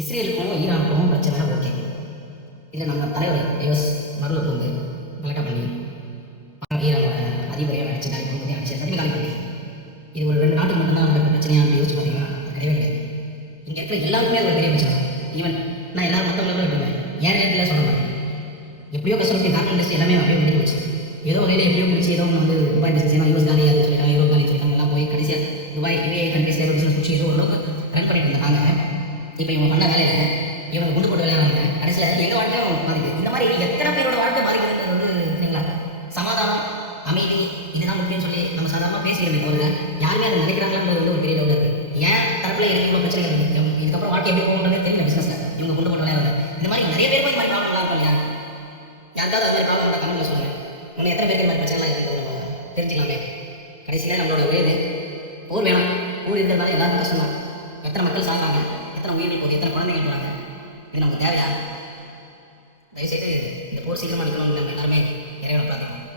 இஸ்ரேலுக்கும் ஈரானுக்கும் பிரச்சனை ஓகே. இதில் நம்ம தலைவர் யோஸ் மருளை வந்து கலெக்டாக பண்ணி ஈரானோட அதிபரையாக அடிச்சு நாளைக்கு பற்றி அடிச்சு எல்லாத்தையும் காலி பண்ணி இது ஒரு 2 நாட்டுக்கு மட்டும்தான் நடக்கிற பிரச்சனையாக அப்படி யோசிச்சு பார்த்தீங்கன்னா அது கிடையவே கிடையாது. இங்கே இருக்கிற எல்லாருக்குமே அது ஒரு பெரிய பிரச்சனை. ஈவன் நான் எல்லாரும் மற்றவங்களும் விட்டுருவேன், ஏன் நேரத்தில் சொல்ல மாட்டேன். எப்படியோ கஷ்டப்பட்டு கார்மெண்ட் இண்டஸ்ட்ரி எல்லாமே அப்படியே முடிஞ்சு போச்சு. ஏதோ வகையில் எப்படியோ பிடிச்சி ஏதோ வந்து துபாய் பிஸ்னஸ் ஏன்னா யூஎஸ் காலி அது சொல்லிட்டாங்க, யூரோப் காலி சொல்லிட்டாங்க, எல்லாம் போய் கடைசியாக துபாய் யூஏ கண்ட்ரீஸ் ஏதோ பிஸ்னஸ் பிடிச்சி ஏதோ ஓரளவுக்கு ரன் பண்ணிட்டு இருந்தாங்க. இப்போ இவங்க பண்ண வேலையில் இவங்க குண்டு போட்டு விளையாடுறாங்க. கடைசியில் எங்கள் வாழ்க்கையும் பாதிக்குது. இந்த மாதிரி எத்தனை பேரோட வாழ்க்கை பாதிக்குதுன்றது வந்து சரிங்களா, சமாதானம் அமைதி இதுதான் முக்கியம்னு சொல்லி நம்ம சாதாரணமாக பேசிக்கிறோமே தவிர யாருமே அதை நினைக்கிறாங்களான்றது வந்து ஒரு பெரிய டவுட் இருக்குது. ஏன் தரப்பில் எனக்கு இவ்வளோ பிரச்சனைகள் இருக்குது, இதுக்கப்புறம் வாழ்க்கை எப்படி போகணுன்றதே தெரியல பிஸ்னஸில் இவங்க குண்டு போட்டு விளையாடுறது. இந்த மாதிரி நிறைய பேருக்கும் இந்த மாதிரி ப்ராப்ளம்லாம் இருக்கும் இல்லையா? யாருக்காவது அது மாதிரி ப்ராப்ளம் இருந்தால் கமெண்ட்டில் சொல்லுங்கள். இன்னும் எத்தனை பேருக்கு இந்த மாதிரி பிரச்சனைலாம் இருக்குது நம்ம தெரிஞ்சுக்கலாமே. கடைசியில் நம்மளோட உயர்வு போர் வேணாம், ஊர் இருக்கிறதுனால எல்லாருக்கும் கஷ்டம் தான். எத்தனை மக்கள் சாகிறாங்க, எத்தனை உயிர்கள் போகுது, எத்தனை குழந்தைகள் போகிறாங்க, இது நமக்கு தேவையா? தயவுசெய்து இந்த போர் சீக்கிரமாக நிற்கணும்னு நம்ம எல்லாருமே இறைவனை பிரார்த்திக்கணும்.